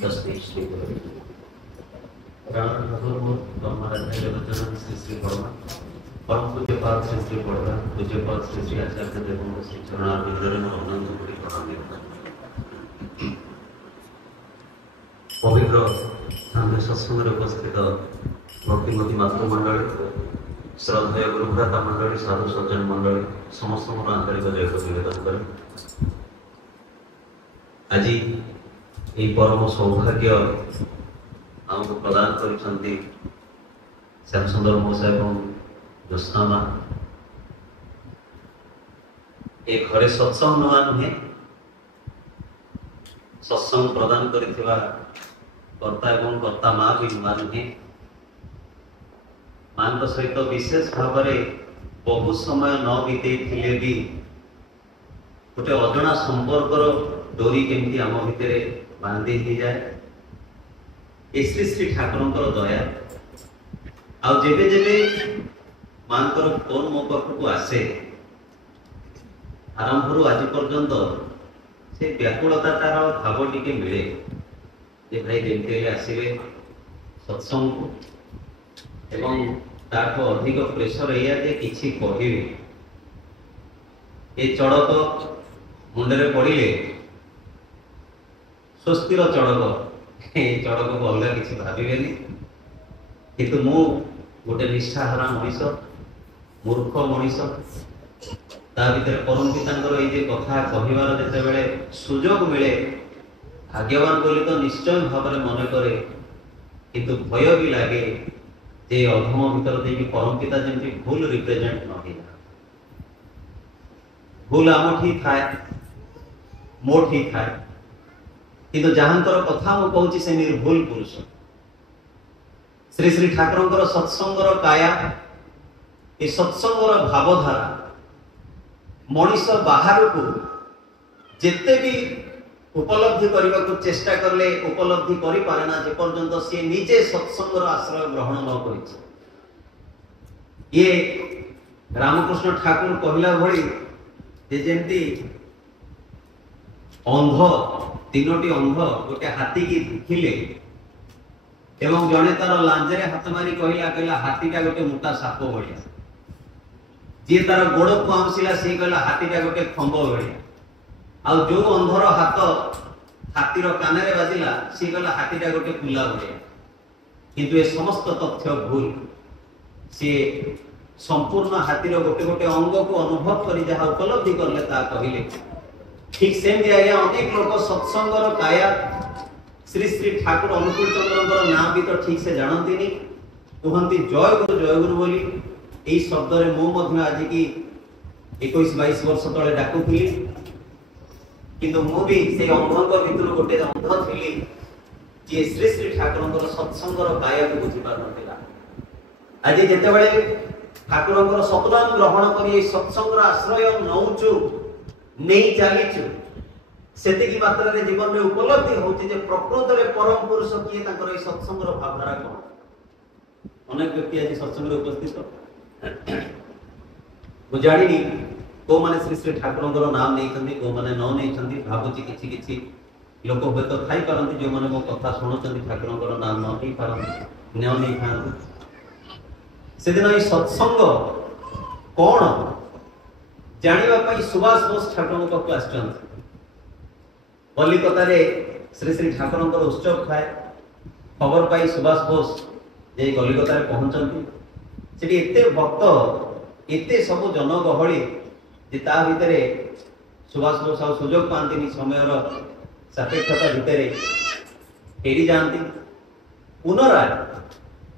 तस्मै श्री गुरुवे राम महाराज श्री श्री वर्मा परम पूज्यपाद श्री श्री वर्मा पूज्यपाद श्री श्री आचार्य देव श्री चरणारविंदरे अनंत कोटि प्रणाम। पवित्र सामने सत्संग उपस्थित भक्तिमती मातृमंडली श्रद्धेय गुरुभ्राता मंडली साधु सज्जन मंडली समस्त आंतरिक जयक निवेदन करें। आज ये परम सौभाग्य आमको प्रदान करिसेंती श्यामसुंदर मौसा एवं ज्योत्स्ना माँ। ए घरे सत्संग नुआ नुहे सत्संग प्रदान करिथिबा कर्ता एवं कर्ता माँ भी नुआ नुहे। माँ सहित विशेष भाव बहु समय न बीते भी गोटे अजଣା संपर्कर डोरी केमती आम भितर बांधी ही जाए। श्री श्री ठाकुर दया आउ जेबे जेबे माँ फोन मो पाखक आसे आरंभ आज पर्यंत से व्याकुलता तार भाव टिके मिले जे भाई जमी आसवे सत्संग को एवं ताठो अधिक प्रेसर ये किसी कहे ये चड़क मुंडे पड़े स्वस्तिर चड़क ये चड़क को अलग किसी भावे किंतु मु गोटे निष्ठाहारा मनीष मूर्ख मनीष ता भीतर परम पिता ये कथा कहबार जिते सुजोग मिले भाग्यवान बोली तो निश्चय भाव में मन करे किंतु भय भी लगे जे अधम भीतर देखिए परम पिता जमी भूल रिप्रेजेंट न हो भूल आम ठीक थाए मो ठीक थाए किंतु जहांकर कथा मु कहूँ से निर्भूल पुरुष श्री श्री ठाकुर सत्संगर काया ये सत्संगर भावधारा मनीष बाहर को जिते भी उपलब्धि करने को चेष्टा करले उपलब्धि करि पारेना जे पर्यंत सी निजे सत्संगर आश्रय ग्रहण न करिछि। ये रामकृष्ण ठाकुर कहला भली जे जेंती अंध तीनोटी अंध गोटे हाथी की देखिले एवं जने तार लांजरे हाथ मारी कहला हाथीटा गोटे मोटा साप भलिया जी तार गोड़ को आमसिला सी कहला हाथीटा गोटे खंभ भलिया आउ जो अंधर हाथ हाथीर कान बाजिला सी कहला हाथीटा गोटे कुला भलिया किंतु ये समस्त तथ्य भूल सी संपूर्ण हाथीर गोटे गोटे अंग को अनुभव करी जहाँ उपलब्धि करले ता कहिले ठीक सेमती आज्ञा अनेक लोग सत्संगर काया श्री श्री ठाकुर अनुकूल चंद्र ना भी तो ठीक से जानती नहीं कहती जय गुरु बोली यही शब्द मु आज की 21-22 वर्ष तले डाकुली किंतु मु भी से अंधक भितर गोटे अंध थी जी श्री श्री ठाकुर सत्संगर काया को बुझी पार ना आज जिते ठाकुर सतनाम ग्रहण कर सत्संगर आश्रय नौचु नहीं चलीचु से मात्रा जीवन में उपलब्धि होती प्रकृत में परम पुरुष किए सत्संगर भावधारा कौन अनेक व्यक्ति आज सत्संग उपस्थित मुझे जानी को माने श्री श्री ठाकुर नाम नहीं को माने न नहीं भावुची किछि किछि लोक हे तो थाई पारंती जो माने मो कथा सुनुचंती ठाकुर नाम न नहीं पारंती न नहीं खाती से दिन ये सत्संग कौन जानिबा सुभाष बोस ठाकुर पाखु आसचंत कलिकता रे श्री श्री ठाकुर उत्सव थाए खबर पाई सुभाष बोस जे कलिकता रे पहुंचंती सेठी एते भक्त एते सब जनगहली जे ता भितरे सुभाष बोस आ सुजोग पांतिनी समयर सापेक्षता भितरे फेरी जाती पुनराय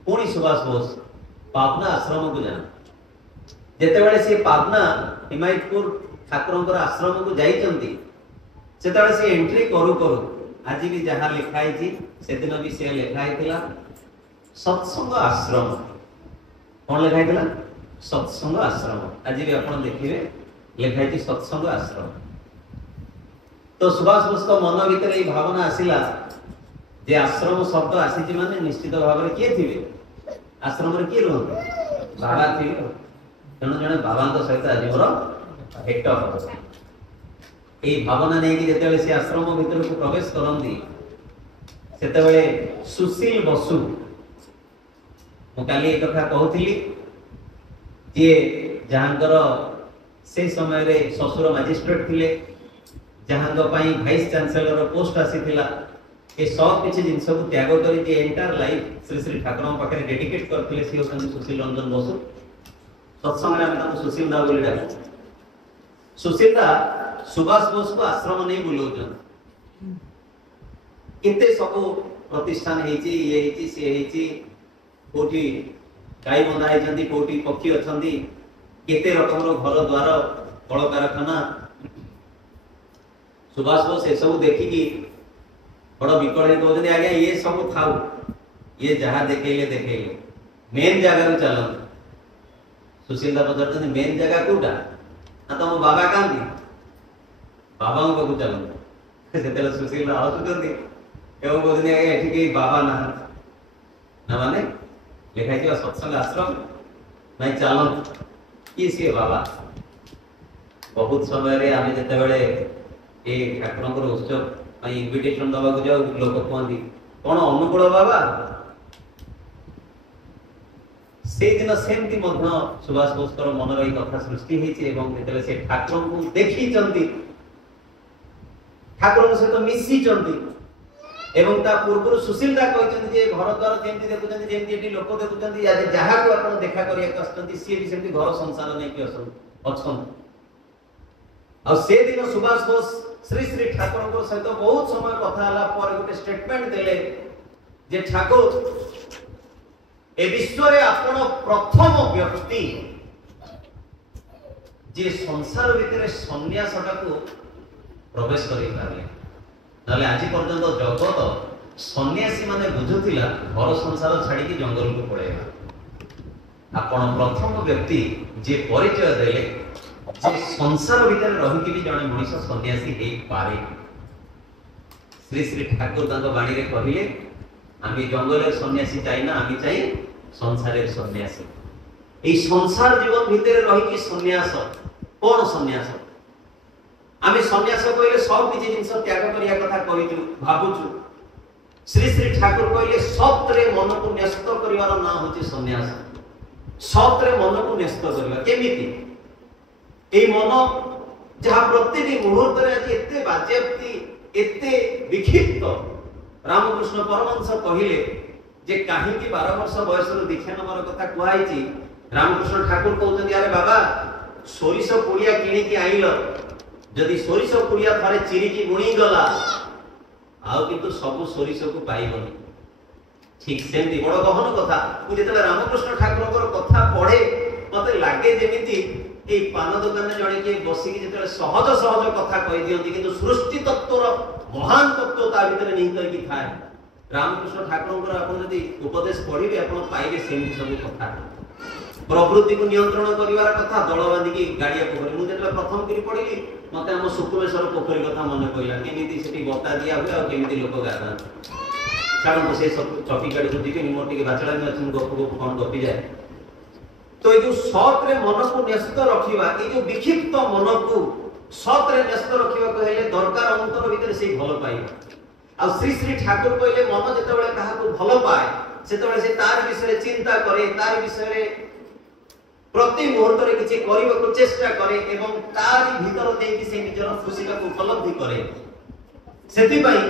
पुणी सुभाष बोस पावना आश्रम को जाना जिते सी पावना हिमायतपुर ठाकुर आश्रम को जाइए से एंट्री करू करू आज भी जहाँ लिखाई से दिन भी से लिखाई सत्संग आश्रम कौन लिखाई सत्संग आश्रम आज भी आप देखिए लिखाई सत्संग आश्रम। तो सुभाष बोस मन भीतर ये भावना आसला जे आश्रम शब्द आसी माने निश्चित भाव में किए थे आश्रम किए रुहत बाबा थे तेणु जड़े बाबा सहित आज मोर भेट ये भावना नहीं कि जिते से आश्रम भीतर को प्रवेश करती ସେତେବେଳେ ସୁଶୀଲ ବସୁ ମୁଁ କାଲି ଏ କଥା କହୁଥିଲି ଯିଏ ଯାହାଙ୍କର ସେ ସମୟରେ ଶ୍ୱଶୁର ମାଜିଷ୍ଟ୍ରେଟ ଥିଲେ ଯାହାଙ୍କ ପାଇଁ ଭାଇସ୍ ଚାନ୍ସେଲର ପୋଷ୍ଟ ଆସିଥିଲା ଏ सब କିଛି ଜିନିଷକୁ ତ୍ୟାଗ କରି ଯେ ଏଣ୍ଟାର ଲାଇଫ ଶ୍ରୀ ଶ୍ରୀ ଠାକୁରଙ୍କ ପାଖରେ ଡେଡିକେଟ କରିଥିଲେ ସେ ହେଉଛନ୍ତି ସୁଶୀଲ ରଞ୍ଜନ ବସୁ। ସତ୍ସଙ୍ଗରେ ଆମେ ତାଙ୍କୁ ସୁଶୀଲ ଦା ବୋଲି ଡାକୁ। ସୁଶୀଲ ଦା ସୁଭାଷ ବୋଷକୁ ଆଶ୍ରମ ନେଇ ବୁଲଉଛନ୍ତି। କେତେ ସବୁ ପ୍ରତିଷ୍ଠାନ ହେଇଛି ଇଏ ହେଇଛି ସିଏ ହେଇଛି କୋଉଠି ଗାଈ ବନ୍ଧା ହେଇଛନ୍ତି କୋଉଠି ପକ୍ଷୀ ଅଛନ୍ତି କେତେ ରକମର ଘର ଦ୍ୱାର କଳକାରଖାନା। ସୁଭାଷ ବୋଷ ଏସବୁ ଦେଖିକି बड़ विकल कहते आज्ञा ये सब खाऊ ये जहाँ देखेले देखेले मेन जगह को चल। सुशील दा पचार मेन जगह कोटा ना तुम बाबा कहाँ बाबा पाक चल से सुशील दा आसुचंदी एवं कहते आज्ञा ये बाबा ना ना माने लिखाई सत्संग आश्रम नहीं चल किए सी बाबा। बहुत समय आम जिते ये ठाकुर उत्सव इनविटेशन दबा को जाओ लोक कहते कौन अनुकूल बाबा से दिन सेमती सुभाष बोस मन रही कथा सृष्टि से ठाकुर को देखी ठाकुर सहित मिसी पूर्व सुशील दा कहते घर द्वार जमी देखुं जमी लोक देखुं जहाँ को आप देखा करने सी भी सेमती घर संसार नहीं अच्छा से दिन सुभाष बोस श्री श्री ठाकुर सहित बहुत समय कथा गोटे स्टेटमेंट देले जे ठाकुर ए विश्व रे आपण प्रथम व्यक्ति जे संसार भितर सन्यासटा को प्रवेश कर पारे आज पर्यंत जगत सन्यासी माने बुझुथिला घर संसार छाड़ी जंगल को पड़ेगा। आपण प्रथम व्यक्ति जे परिचय देले जे संसार भीतर रही भी जड़े मनीष सन्यासी हो पारे। श्री श्री ठाकुर बाणी रे कहले आम जंगल सन्यासी चाहिए आम चाहिए संसार सन्यासी। ये संसार जीवन भितर रही सन्यास कौन सन्यास आम सन्यास कहले सब किसी जिन त्याग करने कथा कहूँ भावुचु। श्री श्री ठाकुर कहले सत्रे मन को न्यस्त कर ना हूँ सन्यास। सत्रे मन को न्यस्त करवा केमिति ए मन जहाँ प्रत्येक मुहूर्त आज एते बाज्याप्ति एते विक्षिप्त रामकृष्ण परमहंस कहले जे कहीं 12 वर्ष बयस दीक्षा नंबर कथा कहई। रामकृष्ण ठाकुर कहते अरे बाबा सोरिष पुड़िया किणिकी आइल जदि सोरिष पुड़िया थारे चिरिकी बुणी गला आउ किंतु सब सोरिष को पाइबनी। ठीक सेमती बड़ गहन कथा मुझे रामकृष्ण ठाकुर कथा पढ़े मत लगे जमी पान दुकान जड़े किए बसिक जो सहज सहज कथा कही दिखती कि सृष्टि तत्वर महान तत्व ता भर नहीं करके थाए। रामकृष्ण ठाकुर आप उपदेश पढ़े आप पाइबे सेमती सब कथा प्रवृत्ति को नियंत्रण कर कथा दल बांधिकी गाड़िया पोखरी मुझे प्रथम कर पढ़ी मत आम शुक्रेश्वर पोखरी कथा मन पड़ा केमी से बता दिया हुए आमती लोक गाधा छाड़ू से टपिक आड़ को जी मोर टे बाचड़ा गप गप कौन गपी जाए। तो ये जो सत्रे मन को न्यस्त रखा ये जो विक्षिप्त मन को सत्रे न्यस्त रखा कहले दरकार अंतर भीतर से भल पाइबा। आ श्री श्री ठाकुर कहले मन जिते क्या भल पाए से तार विषय चिंता करे तार विषय प्रति मुहूर्त किसी करने को चेष्टा करे एवं तार भीतर देकी से निजर खुशी को उपलब्धि करे। सेतिबाई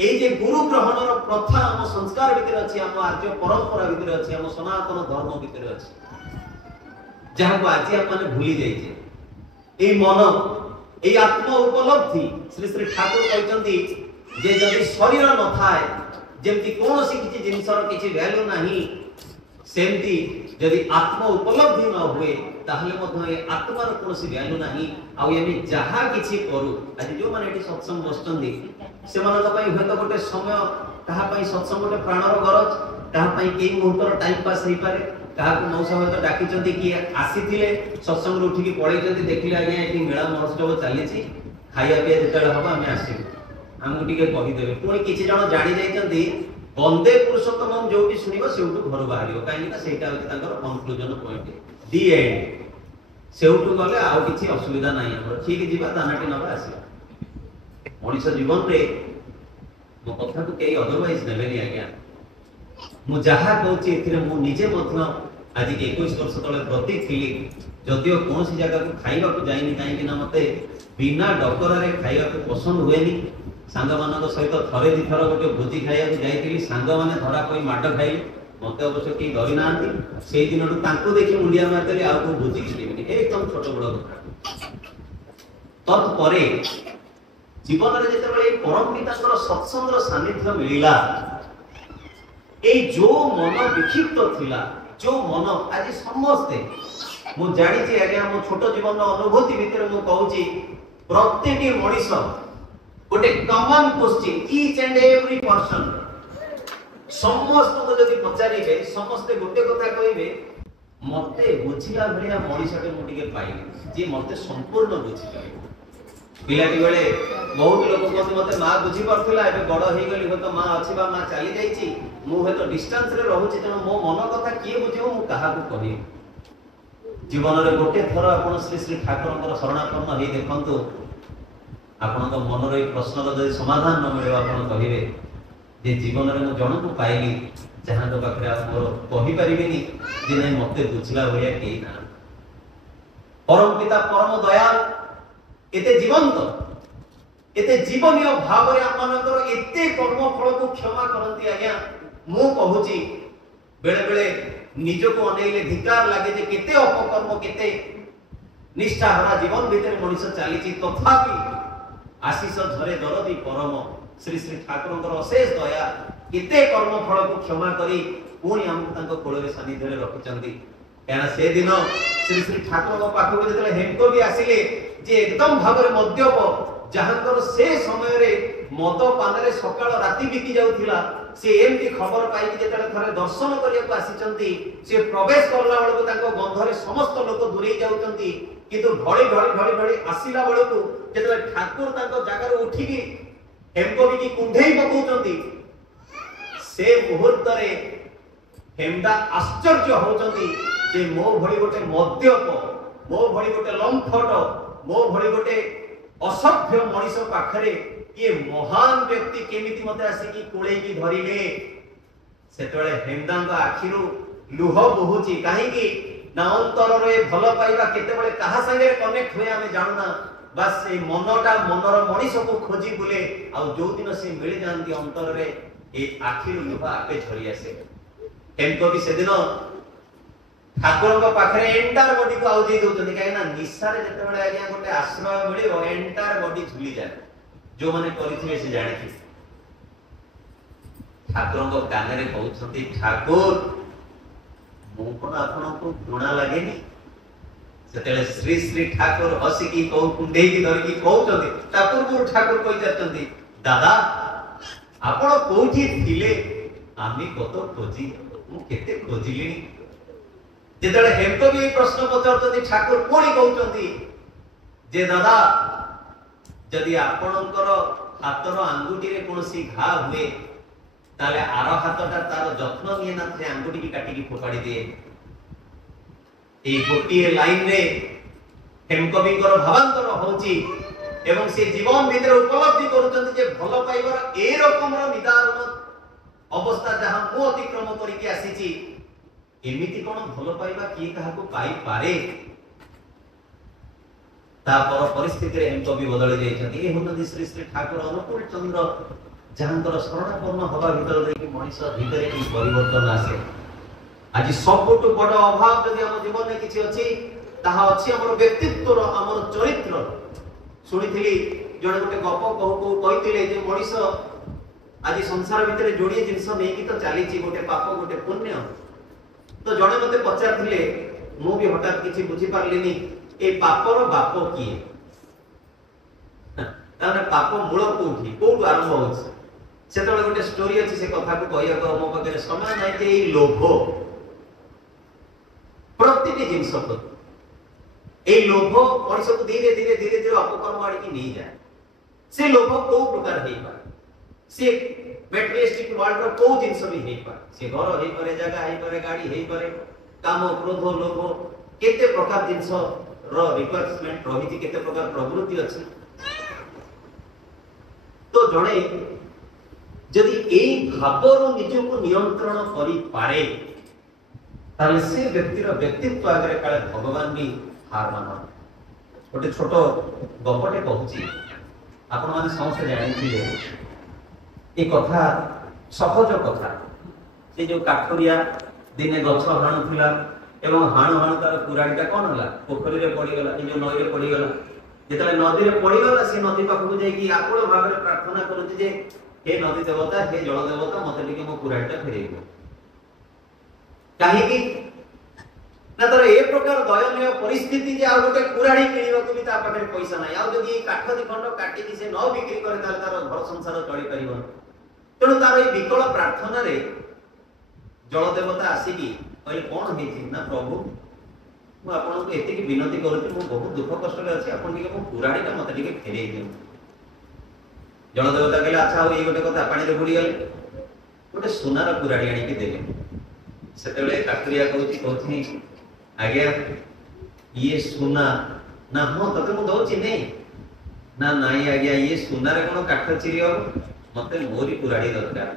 ए जे गुरु ग्रहणर प्रथा आम संस्कार भीतर अछि आम आर्य परंपरा भीतर अछि आम सनातन धर्म भीतर अछि जहाँ को आज आप भूली जाइए। मन ये आत्म उपलब्धि श्री श्री ठाकुर कहते जे जदि शरीर न थाए जमती कौन सी किसी जिनसर किसी वैल्यू नहीं सेमती जदि आत्म उपलब्धि न हुए ताहले मध्य आत्मार कौन सी वैल्यू नहीं। आउ एमि जहाँ किसी करू आज जो माने एटी सत्संग बसचंदी से मानक पई होय तो गोटे समय कहा पई सत्संग गोटे प्राणर गरज कहा पई केई मुहूर्तर टाइम पास होई पारे कहा मौसा तो डाकी किए आसी सत्संग उठिकी पड़े देखिले आज्ञा ये मेला महोत्सव चली खाया पीया जो हम आम आसबू आमको टे कहीदेवे पुणी किसी जन जानी जाइए वंदे पुरुषोत्तम जो शुणव से घर बाहर कहीं कनक्लूजन पॉइंट दी एंड से गले आउ कि असुविधा ना ठीक जीवा दानाटी नवा आस मनीष जीवन में मो कथा को कई अदरवाइज नेबेनी आज्ञा मु जहा कहूची एथिरे मु निजे मध्य आज 21 वर्ष तले प्रति थिली जदियो कौन सी जगह को खाइबा को जाइनी काहे कि ना मते बिना डकरा रे खाइबा को पसंद हुएनी सांग मानक सहित थरे दी थर गोटे भोजी खाइबा को जाइतिली सांग माने धरा कोई माड खाइले मते अवश्य के डरी नांती सेई दिनटू तांको देखि मुंडिया मारतली आ को भोजी खेलिबेनी एकदम छोट बड़ कथा तत्परे जीवन रे जते बळे परम पिताଙ୍କର सत्संगର सानिध्य मिलिला ए जो मन विक्षिप्त थिला जो मन आज समस्ते मु जानि छी आज्ञा मो छोट जीवन अनुभूति भितर मु कहूची प्रत्येक मनुष्य गोटे common question each and every person समस्त को जदि पचारिबे समस्त गोटे कथा कहिबे मते बुझिला भलिया मनुष्यटे मु टिके पाइली जे मते संपूर्ण बुझिला पिलाटी बेले बहुत लोग कहते मते मां बुझी परथिला एबे बड़ हेई गली हो तो मां अछि बा मां चली जाईची मु हे तो डिस्टेंस रे रहूची त मो मन कथा किए बुझियो मु काहा को कहि जीवन रे गोटे थर आपण श्री श्री ठाकुरଙ୍କର शरणापन्न हेई देखंतु आपण तो मन रे प्रश्न रो जदि समाधान न मिले आपण कहिबे जे जीवन रे मु जण को पाइली जहां तो पाखरे आ मोर कहि परिबिनी जे नै मते बुझला होया के ना परम पिता परम दयाल एते जीवंत एते जीवनीय भाव रे आपनकर एते कर्म फल को क्षमा करंती आज्ञा मु कहूची बेले बेले निज को अनेले धिकार लागे जे केते अपकर्म केते निष्ठा हरा जीवन भीतर मनुष्य चलीची तथापि आशीष झरे दरदी परम श्री श्री ठाकुरଙ୍କର अशेष दया केते कर्म फल को क्षमा करी पुणी हमको तांको कोଳରେ सानिध्य रे रखिचंती एना से दिन श्री श्री ठाकुर पाखु जेतले हेमको भी आसिले जे एकदम भाବରେ मद्यप जहांकर से समय रे मद पान रे सकाळ राती बीती जाउथिला से एमती खबर पाई कि जेतले थरे दर्शन करिया को आसीचंती से प्रवेश करला बेले को तांको गंध रे समस्त लोक दूरे जाउचंती किंतु घड़ी घड़ी घड़ी घड़ी आसीला बेले को जेतले ठाकुर तांको जागा रे उठी की हेमको भी की कुंढेई पकोचंती से मुहूर्त रे हेमदा आश्चर्य होचंती जे मो भली गोटे मद्यप मो भली गोटे लंफट मो भली गोटे असभ्य मनीष पाखरे ये महान व्यक्ति केमिति मते आसी की कोळे की धरिले सेतळे हेमदांग आखिरु लुह बहुची काहे की ना अंतर रे भलो पाइबा केते बळे कहा संगे कनेक्ट होय आमे जानुना बस ए मनटा मनर मनीष को खोजी बुले आ जो दिन से मिल जानती अंतर रे ए आखिरु लुह आपे झरी आसे हेमको भी से दिन ठाकुरଙ୍କ पाखरे एंटायर बॉडी को आउजी दउतनी काहे ना निशा रे जते बळे आज्ञा गोटे आश्रय मिलियो एंटायर बॉडी झुली जाय जो माने करिथिबे से जानि कि ठाकुरଙ୍କ काने रे कहउछंती ठाकुर मु कोन आपनको गुणा लागेनी सेतेले श्री श्री ठाकुर हसी की कहउ कुंडे की धर की कहउछंती ठाकुर कहि जातंती दादा आपण कोठी थिले आमी कत खोजी मु केते खोजिलिनी जेतले हेमको भी प्रश्न पचारतनी ठाकुर कोणी कहउचंती जे दादा जदि आपणकर हातर आंगुठी रे कोनसी घा हुए ताले आर हातटा तार जत्न निये ना से आंगुठी की काटी की फोपाड़ी दिए ए गोटिए लाइन रे हेमकविकर भावांतर होची एवं से जीवन भीतर उपलब्धि करूचंती जे भलो पाइबार ए रकमर निदान अवस्था जहां मु अतिक्रम करिके आसीची एमिति कोन भलो पाइबा की कहा को पाई पारे तापर परिस्थिति रे हम कवि बदल जाई छथि ए होनदी श्री श्री ठाकुर अनुकूल चंद्र जहांकर शरणापन्न हवा भीतर रे कि मनुष्य भीतर की परिवर्तन आसे आज सबटु बड़ अभाव जदि हम जीवन में किछि अछि ताहा अछि हमर व्यक्तित्व रो हमर चरित्र सुनिथिली जण गोटे गप कहू कहिथिले जे मनुष्य आज संसार भीतर जोड़िए जिंस नै कि तो चली छि गोटे पाप गोटे पुण्य तो जणे मते पचार थिले मु भी हठात किछि बुझी पारलिनी ए पापर बाप किए ताने पाप मूल कोठी कोठु आरंभ होछ सेतले गोटे स्टोरी अछि से कथा को कहिया को मो पकरे समय नै जे ए लोभ प्रतिटी जिंस को ए लोभ मनुष्य को धीरे धीरे धीरे धीरे अपकर्म आड़ी की नहीं जाए से लोभ को प्रकार हेई पारे से मेटेरियलिस्टिक वर्ल्ड रो को जिंस भी हेई पारे से घर हेई पारे जगह हेई पारे गाड़ी हेई पारे काम क्रोध लोभ केते प्रकार जिंस रो रिक्वायरमेंट रहिति केते प्रकार प्रवृत्ति अछि तो जणे जदि एई भावरु निजको नियंत्रण करि पारे ताले से व्यक्तिर व्यक्तित्व आगे काले भगवान भी हार मान। गोटे छोट गपटे कहूची आपण माने समस्त जानिथिले ए कथा सहज कथा। से जो काठरिया दिने गछ हाणुथिला एवं हाणु हाणु तार कुराड़ीटा कौन होला पोखरी रे पड़ी गला ए जो नई रे पड़ी गला। जेतले नदी रे पड़ी गला से नदी पाखु जाई आकुल भाव रे प्रार्थना करूची जे हे नदी देवता हे जल देवता मते टिके मो कुराड़ीटा फेरेई दियो। काहे कि ना तर ए प्रकार दयनीय परिस्थिति जे आ गोटे कुराड़ी किनिबा भी ता पाखे पैसा नाही। आ जदि काठ दि खंड काटी कि से न बिक्री करे ताले तार घर संसार चली परिबो। तेणु तार ए विकल प्रार्थना रे जल देवता आसिकी कहले कोन हेछि ना प्रभु मु आपन को एति की विनती करूछि मु बहुत दुख कष्ट रे अछि आपन टिके मो कुराड़ीटा मते टिके फेरेई दियो। जल देवता कहले अच्छा हो ए गोटे कथा पानी रे बुडी गले गोटे सोनार कुराड़ी आनी के देले। सेतेले काकरिया कहूछि आज्ञा ये सुना ना हो तते मु दउछि नै ना नाही आज्ञा ये सुना रे कोन काठ चिरियो मते मोरी कुराड़ी दरकार।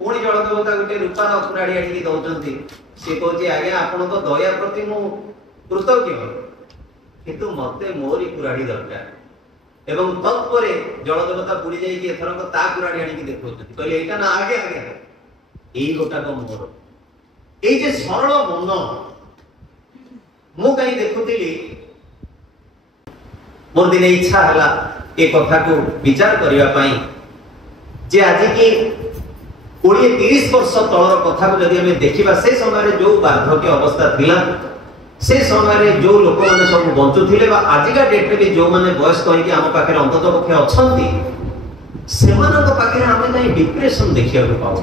पुणी जल देवता गोटे रूपार कुराड़ी आनी दउचंती से कहूछि आज्ञा आपन को दया प्रति मु कृतज्ञ किंतु मते मोरी कुराड़ी दरकार। एवं तत्परे जल देवता पुरी जाई कि एथरक ता कुराड़ी आनी देखौचंती कहले एटा ना आगे आगे एई गोटा को मोर एई जे सरल मन मु कहीं देखुतिली मोर दिने इच्छा हला ए कथा को विचार करिवा पई जे आज की 20-30 वर्ष तळर कथा को जदि हमें देखिबा से समय रे जो वार्धक्य अवस्था थिला से समय रे जो लोक माने सब बंचु थिले बा आजिका डेट रे भी जो माने वयस्क होई कि हम पाखे अंतत पक्षे अछंती सेमानक पाखे हमें कहीं डिप्रेशन देखिया को पाऊ।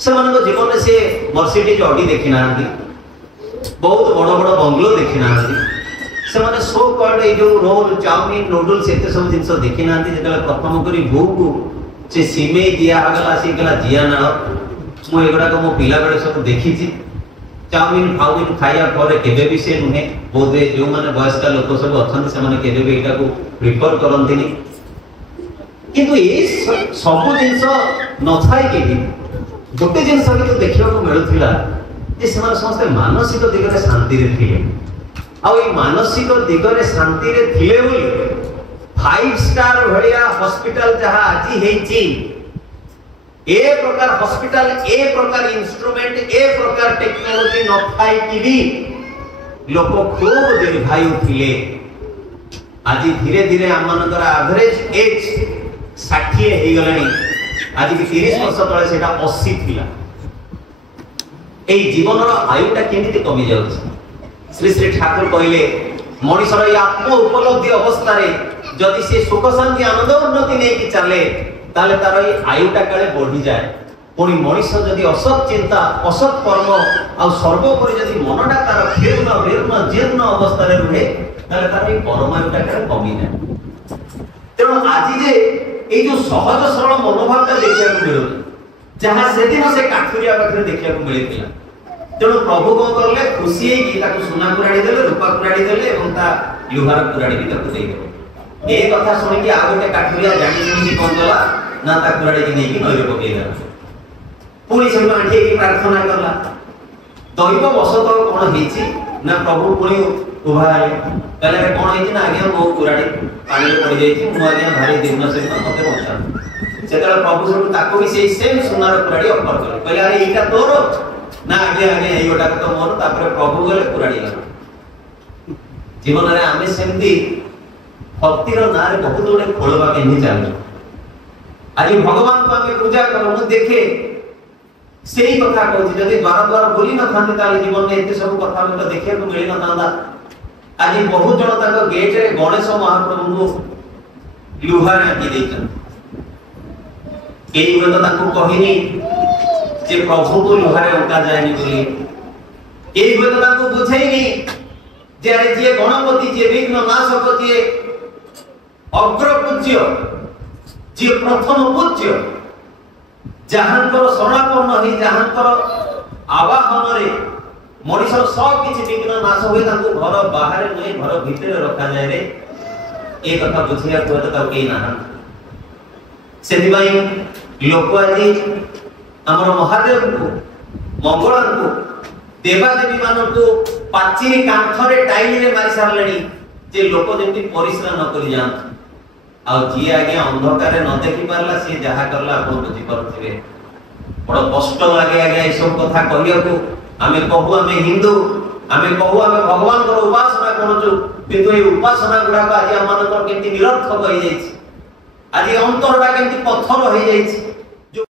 सेमानक जीवन में से मर्सिडीज ऑडी देखि नांती बहुत बड़ बड़ बंगलो देखि नांती से माने सो कॉल्ड ए जो रोल चाउमीन नूडल्स एते सब जिंस देखि नांती जेतले प्रथम करी भूकु से सीमे दिया हगला से गला जिया ना मु एगडा को मो पिला बेले सब देखिछि। चाउमीन फाउमीन खाया परे केबे भी से नुहे बोधे जो माने वयस्क लोक सब अछन से माने केबे भी एटा को प्रिफर करंतिनी किंतु ए सब जिंस न थाई के गोटे जिंस भी तो देखियो को मिलुथिला जे से माने समस्त मानसिक दिगरे शांति रे थिले आ ए मानसिक दिगरे शांति रे थिले बोली 5 स्टार भड़िया हॉस्पिटल जहां आजी हेची ए प्रकार हॉस्पिटल ए प्रकार इंस्ट्रूमेंट ए प्रकार टेक्नोलॉजी न थाई कि भी लोक खूब दीर्घायु थिले। आज धीरे धीरे आमनकर एवरेज एज 60 हे गलानी आज की 30 वर्ष तळे सेटा 80 थिला। ए जीवन रो आयुटा केमिति कमी जाउछ श्री श्री ठाकुर कहले मनुष्यर आत्म उपलब्धि अवस्था रे जदि से सुख शांति आनंद उन्नति नै कि चले ताले तार आयुटा काले बढ़ी जाए। पुणी मनुष्य जदि असत चिंता असत कर्म आ सर्वोपरि जदि मनटा तार फेरुना जीर्ण अवस्था रे रुहे ताले तार परमायुटा काले कमी जाए। तेणु आज जे ए जो सहज सरल मनोभावटा देखिया को मिलु जहां से दिन से काठुरिया पाखरे देखिया को मिलिथिला। तेणु प्रभु को करले खुशी है कि ताको सोना कुराड़ी देले रूपा कुराड़ी देले एवं ता लुहार कुराड़ी भी ताको देले। ए कथा सुनि कि आ गोटे काठुरिया जानि सुनि कोन गला ना ता कुराड़ी कि नै कि नई रे पकेइला पुणी से आंठी की प्रार्थना करला दैव वसत कोन हेछि ना प्रभु पुणी उभा आले कहले रे कोन हेछि ना आगे मो कुराड़ी पानी रे पड़ी जाइछि मो आगे भारी दिन से मते पहुंचा सेतला प्रभु सब ताको भी सेही सेम सोनार कुराड़ी ऑफर करले कहले अरे एटा तोर ना आगे आगे एई गोटा तो मोर तापर प्रभु गले कुराड़ी गला। जीवन रे आमे सेमती भक्तिर नारे बहुत गुडे खोलबा के नहीं चालू आज भगवान को आमे पूजा करू मु देखे सेही कथा कहूची जदि बार बार बोली न थांते ताले जीवन में एते सब कथा मते देखिया को मिली न तांदा। आज बहुत जण ताको गेट रे गणेश महाप्रभु को लुहार आकी देछन एई तो ताको कहिनी जे प्रभु को लुहारे अंका जायनी बोली एई तो ताको बुझाइनी जे अरे जे गणपति जे विघ्न नाशक जे अग्र पूज्य जे प्रथम पूज्य जहांकर शरणापन्न ही जहांकर आवाहन रे मनुष्य सब किछि विघ्न नाश होई ताको घर बाहर नै घर भीतर रखा जाय रे ए कथा बुझिया को तो के ना ସେଥିପାଇଁ ଲୋକ ଆଜି ଆମର ମହାଦେବଙ୍କୁ ମଙ୍ଗଳଙ୍କୁ ଦେବାଦେବୀ ମାନଙ୍କୁ ପାଚିରି କାନ୍ଥରେ ଟାଇଲରେ ମାରି ସାରିଲେଣି ଯେ ଲୋକ ଯେମିତି ପରିଶ୍ରା ନ କରି ଯାଆନ୍ତି। ଆଉ ଯିଏ ଆଜ୍ଞା ଅନ୍ଧକାରରେ ନ ଦେଖି ପାରିଲା ସିଏ ଯାହା କଲା ଆପଣ ବୁଝିପାରୁଥିବେ। ବଡ଼ କଷ୍ଟ ଲାଗେ ଆଜ୍ଞା ଏସବୁ କଥା କହିବାକୁ। ଆମେ କହୁ ଆମେ ହିନ୍ଦୁ, ଆମେ କହୁ ଆମେ ଭଗବାନଙ୍କର ଉପାସନା କରୁଛୁ, କିନ୍ତୁ এই ଉପାସନା ଗୁଡାକ ଆଜି ଆମମାନଙ୍କର କେମିତି ନିରର୍ଥକ ହେଇଯାଇଛି। ଆଜି ଅନ୍ତରଟା କେମିତି ପଥର ହେଇଯାଇଛି।